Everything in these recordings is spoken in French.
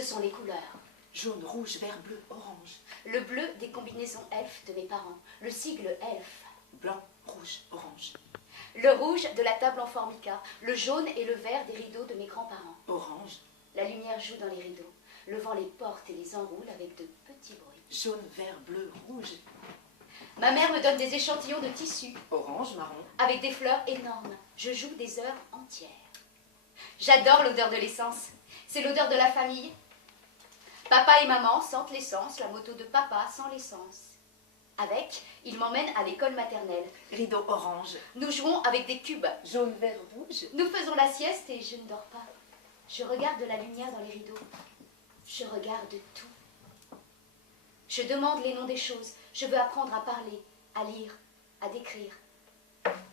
Ce sont les couleurs. Jaune, rouge, vert, bleu, orange. Le bleu des combinaisons elfes de mes parents. Le sigle elfe. Blanc, rouge, orange. Le rouge de la table en formica. Le jaune et le vert des rideaux de mes grands-parents. Orange. La lumière joue dans les rideaux. Le vent les porte et les enroule avec de petits bruits. Jaune, vert, bleu, rouge. Ma mère me donne des échantillons de tissu. Orange, marron. Avec des fleurs énormes. Je joue des heures entières. J'adore l'odeur de l'essence. C'est l'odeur de la famille. Papa et maman sentent l'essence, la moto de papa sent l'essence. Avec, ils m'emmènent à l'école maternelle. Rideau orange. Nous jouons avec des cubes. Jaune, vert, rouge. Nous faisons la sieste et je ne dors pas. Je regarde la lumière dans les rideaux. Je regarde tout. Je demande les noms des choses. Je veux apprendre à parler, à lire, à décrire.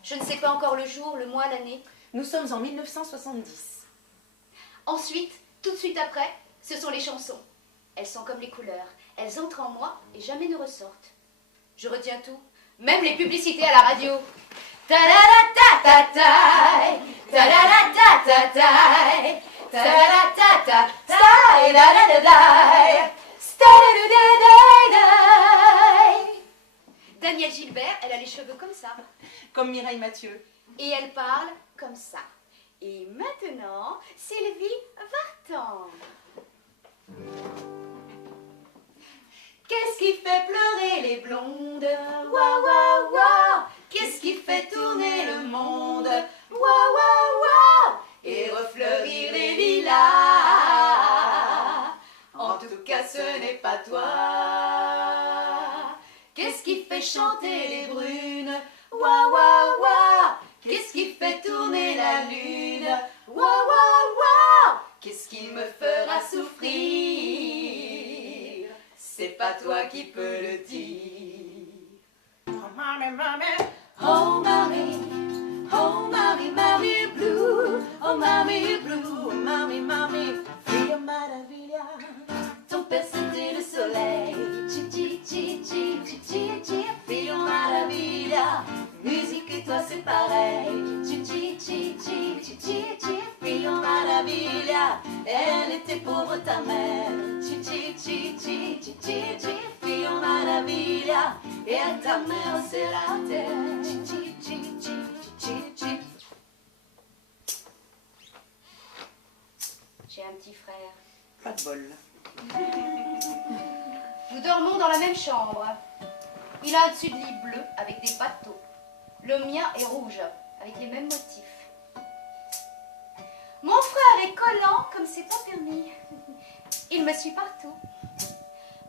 Je ne sais pas encore le jour, le mois, l'année. Nous sommes en 1970. Ensuite, tout de suite après, ce sont les chansons. Elles sont comme les couleurs. Elles entrent en moi et jamais ne ressortent. Je retiens tout, même les publicités à la radio. Ta-da-da-ta-ta-ta, ta-da-da-ta-ta-ta, ta-da-da-ta-ta-ta, ta-da-da-da-da, sta-da-da-da-da. Danielle Gilbert, elle a les cheveux comme ça. Comme Mireille Mathieu. Et elle parle comme ça. Et maintenant, Sylvie Vartan. Qu'est-ce qui fait pleurer les blondes? Waouh, waouh, waouh. Qu'est-ce qui fait tourner le monde? Waouh, waouh, waouh. Et refleurir les villas. En tout cas, ce n'est pas toi. Qu'est-ce qui fait chanter les brunes? Waouh, waouh, waouh. Qu'est-ce qui fait tourner la lune? Waouh, waouh, waouh. Qu'est-ce qui me fera souffrir? C'est pas toi qui peux le dire. Oh, mamie, mamie. Oh mamie, oh mamie, mamie blue. Oh mamie blue, Oh, mamie, mamie. Fille maravilla. ton père c'était le soleil. Chi chi chi chi chi chi chi. Fille maravilla, musique et toi c'est pareil. Chi chi chi chi chi chi chi. Fille maravilla, elle était pauvre ta mère. Chi chi chi chi chi chi chi. Fille maravilla, et à ta mère c'est la terre. Chi chi chi chi chi chi. J'ai un petit frère. Pas de bol. Nous dormons dans la même chambre. Il a un dessus de lit bleu avec des bateaux. Le mien est rouge avec les mêmes motifs. Mon frère est collant comme c'est pas permis. Il me suit partout.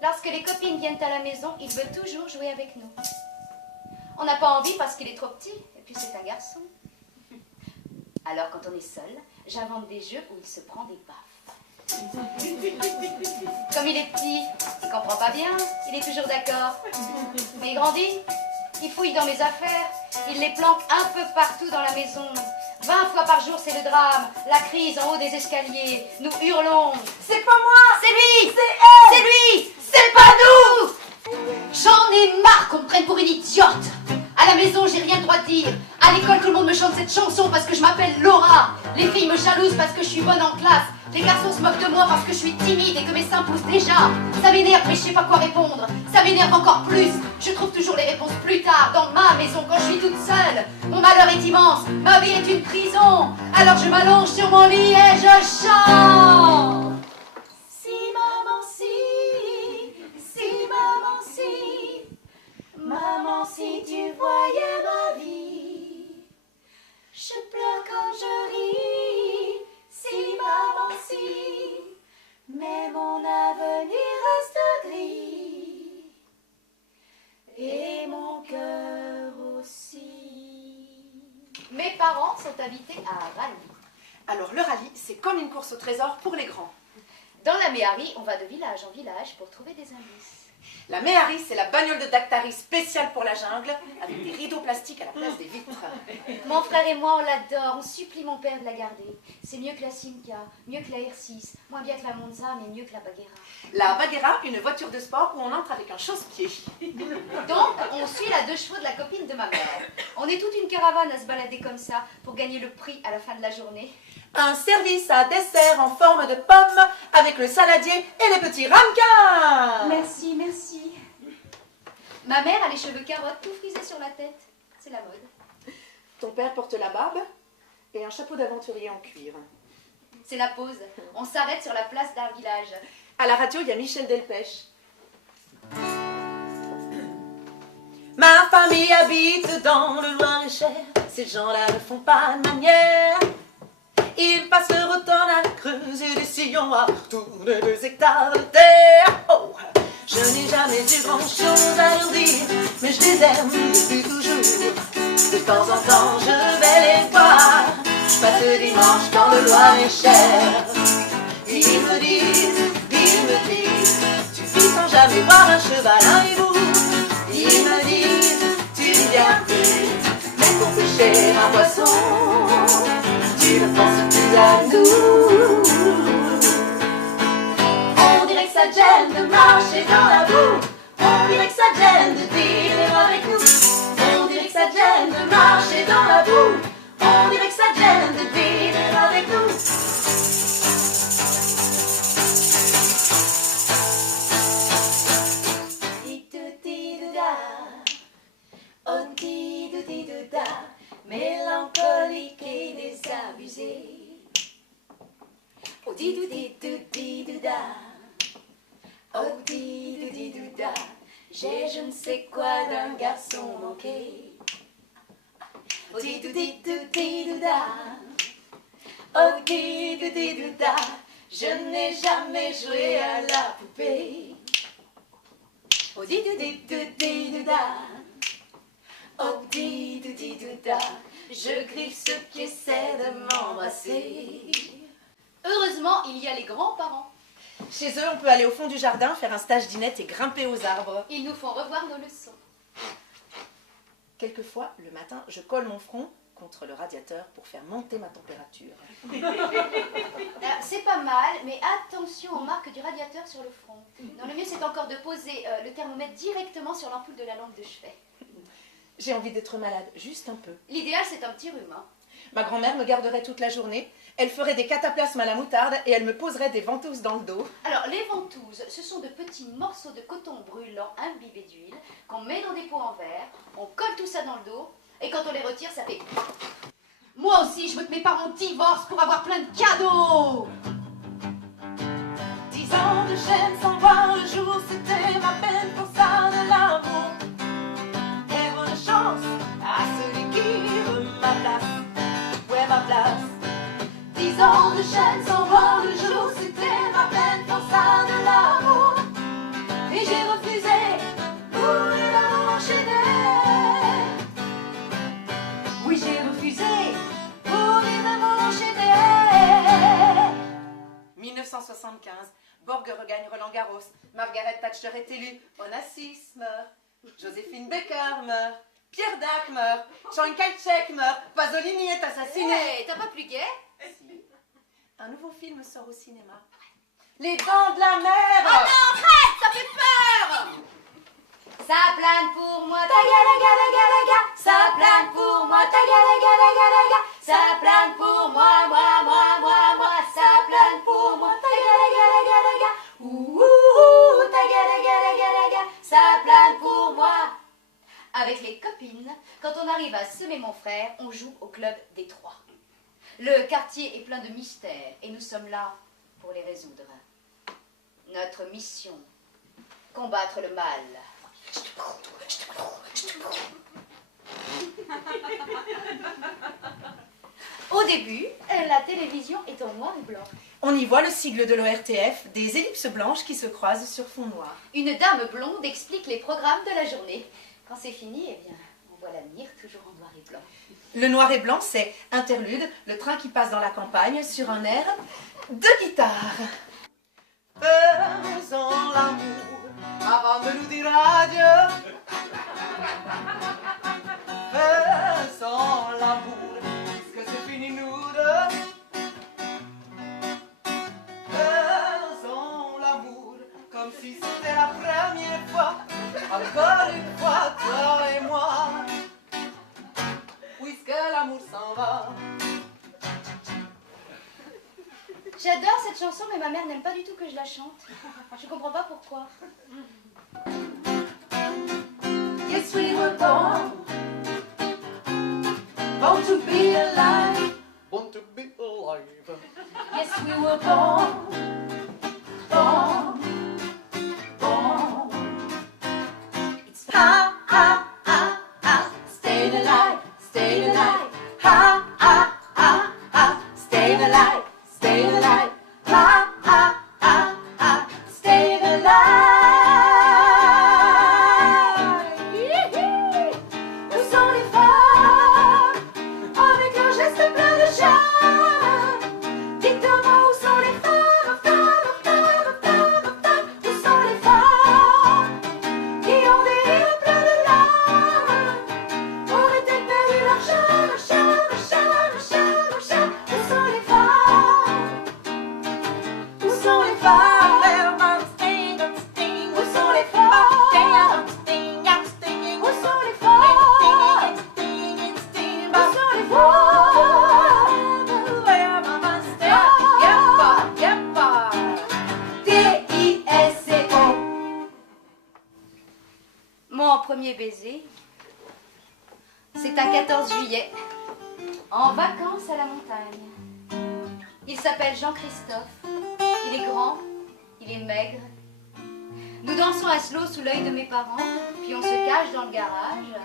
Lorsque les copines viennent à la maison, il veut toujours jouer avec nous. On n'a pas envie parce qu'il est trop petit et puis c'est un garçon. Alors quand on est seul, j'invente des jeux où il se prend des baffes. Comme il est petit, il comprend pas bien, il est toujours d'accord. Mais il grandit, il fouille dans mes affaires, il les planque un peu partout dans la maison. 20 fois par jour, c'est le drame, la crise en haut des escaliers. Nous hurlons. C'est pas moi. C'est lui! C'est elle. C'est lui! C'est pas nous! J'en ai marre qu'on me prenne pour une idiote. À la maison, j'ai rien le droit de dire. À l'école, tout le monde me chante cette chanson parce que je m'appelle Laura. Les filles me jalousent parce que je suis bonne en classe. Les garçons se moquent de moi parce que je suis timide et que mes seins poussent déjà. Ça m'énerve, mais je sais pas quoi répondre. Ça m'énerve encore plus. Je trouve toujours les réponses plus tard, dans ma maison, quand je suis toute seule. Mon malheur est immense, ma vie est une prison. Alors je m'allonge sur mon lit et je chante. Si maman, si maman, si. Maman, si tu voyais ma vie. Je pleure quand je ris. Si maman, si. Mais mon avenir reste gris. Et mon cœur aussi. Mes parents sont invités à un rallye. Alors, le rallye, c'est comme une course au trésor pour les grands. Dans la Méhari, on va de village en village pour trouver des indices. La Méhari, c'est la bagnole de Dactari spéciale pour la jungle, avec des rideaux plastiques à la place des vitres. Mon frère et moi, on l'adore. On supplie mon père de la garder. C'est mieux que la Simca, mieux que la R6, moins bien que la Monza, mais mieux que la Baguera. La Baguera, une voiture de sport où on entre avec un chausse-pied. Donc, on suit la 2 chevaux de la copine de ma mère. On est toute une caravane à se balader comme ça pour gagner le prix à la fin de la journée. Un service à dessert en forme de pomme avec le saladier et les petits ramequins. Merci, merci. Ma mère a les cheveux carottes tout frisés sur la tête. C'est la mode. Ton père porte la barbe et un chapeau d'aventurier en cuir. C'est la pause. On s'arrête sur la place d'un village. À la radio, il y a Michel Delpech. Ma famille habite dans le Loir-et-Cher. Ces gens-là ne font pas de manière. Ils passent leur automne à creuser des sillons à tourner 2 hectares de terre. Oh, je n'ai jamais eu grand-chose à leur dire, mais je les aime depuis toujours. De temps en temps, je vais les voir. Je passe le dimanche dans le Loir-et-Cher. Ils me disent, tu vis sans jamais voir un cheval, un hibou. Ils me disent, tu viens plus, mais pour pêcher un poisson, tu ne penses plus à nous. On dirait que ça gêne de marcher dans la boue. On dirait que ça gêne de vivre avec nous. On dirait que ça gêne de marcher dans la boue. On dirait que ça gêne de vivre avec nous. Oh di-do-di-do-da, mélancolique et désabusé. Oh di-do-di-do-di-do-da, oh di-do-di-do-da, j'ai je ne sais quoi d'un garçon manqué. Oh di-do-di-do-di-do-da, oh di-do-di-do-da, je n'ai jamais joué à la poupée. Oh di-do-di-do-di-do-da, oh di-do-di-do-da, je griffe ceux qui essaient de m'embrasser. Heureusement, il y a les grands-parents. Chez eux, on peut aller au fond du jardin, faire un stage d'inette et grimper aux arbres. Ils nous font revoir nos leçons. Quelquefois, le matin, je colle mon front contre le radiateur pour faire monter ma température. C'est pas mal, mais attention aux marques du radiateur sur le front. Non, le mieux, c'est encore de poser le thermomètre directement sur l'ampoule de la lampe de chevet. J'ai envie d'être malade, juste un peu. L'idéal, c'est un petit rhume. Ma grand-mère me garderait toute la journée, elle ferait des cataplasmes à la moutarde et elle me poserait des ventouses dans le dos. Alors, les ventouses, ce sont de petits morceaux de coton brûlant imbibés d'huile qu'on met dans des pots en verre, on colle tout ça dans le dos, et quand on les retire, ça fait... Moi aussi, je veux que mes parents divorcent pour avoir plein de cadeaux. 10 ans de chaîne sans voir le jour, c'était ma peine pour ça de l'amour. Et bonne chance à celui qui veut ma place. Ouais, ma place. 10 ans de chaîne sans voir le jour, c'était ma peine pour ça de l'amour. Et j'ai refusé pour les l'amour enchaîné. Oui, j'ai refusé pour les l'amour enchaîné. 1975, Borg regagne Roland Garros. Margaret Thatcher est élue. Onassis meurt. Joséphine Baker meurt. Pierre Dac meurt. Jean Kalchek meurt. Pasolini est assassiné. Hey, t'as pas plus gai? Si. Un nouveau film sort au cinéma. Les Dents de la Mer. Oh non, arrête, ça fait peur. Ça plane pour moi, ta gala, ça plane pour moi, ta gala, ça plane pour moi, moi, ça plane pour moi, ta gala, ouh, ta gala, ça plane pour moi. Avec les copines, quand on arrive à semer mon frère, on joue au club des Trois. Le quartier est plein de mystères et nous sommes là pour les résoudre. Notre mission, combattre le mal. Au début, la télévision est en noir et blanc. On y voit le sigle de l'ORTF, des ellipses blanches qui se croisent sur fond noir. Une dame blonde explique les programmes de la journée. Quand c'est fini, eh bien, on voit l'avenir toujours en noir et blanc. Le noir et blanc, c'est Interlude, le train qui passe dans la campagne sur un air de guitare. Faisons l'amour avant de nous dire adieu. Faisons l'amour puisque c'est fini nous deux. Faisons l'amour comme si c'était la première fois. Encore une fois, toi et moi. Puisque l'amour s'en va. J'adore cette chanson, mais ma mère n'aime pas du tout que je la chante. Je comprends pas pourquoi. Yes, we were born to be alive. Born to be alive. Yes, we were born. It's ha, ha, ha, ha, staying alive, staying alive. Ha, ha, ha, ha, staying alive, staying alive. Ha, ha, ha, ha, staying alive. Où sont les femmes avec un geste plein de charme? Dites-moi où sont les femmes, femmes, femmes, femmes, femmes. Où sont les femmes qui ont des rires pleins de larmes? On était perdu leur charme, charme, charme, charme, charme. Où sont les femmes? Où sont les femmes? Où sont les femmes? Où sont les femmes? Où sont les T-I-S-C-O. Mon premier baiser, c'est un 14 juillet, en vacances à la montagne. Il s'appelle Jean-Christophe, il est grand, il est maigre. Nous dansons à slow sous l'œil de mes parents, puis on se cache dans le garage.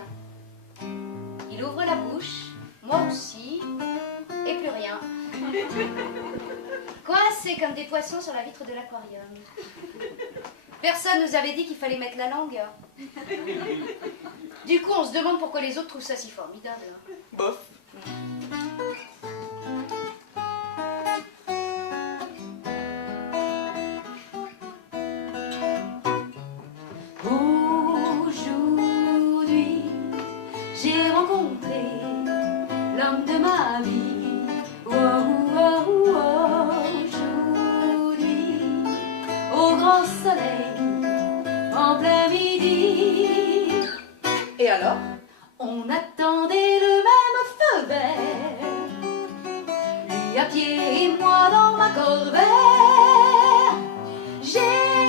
Il ouvre la bouche, moi aussi, et plus rien. Coincés comme des poissons sur la vitre de l'aquarium. Personne nous avait dit qu'il fallait mettre la langue. Du coup, on se demande pourquoi les autres trouvent ça si formidable. Bof. Aujourd'hui, j'ai rencontré l'homme de ma vie. Aujourd'hui, au grand soleil, en plein midi, Et alors? on attendait le même feu vert. Lui à pied et moi dans ma corvette. J'ai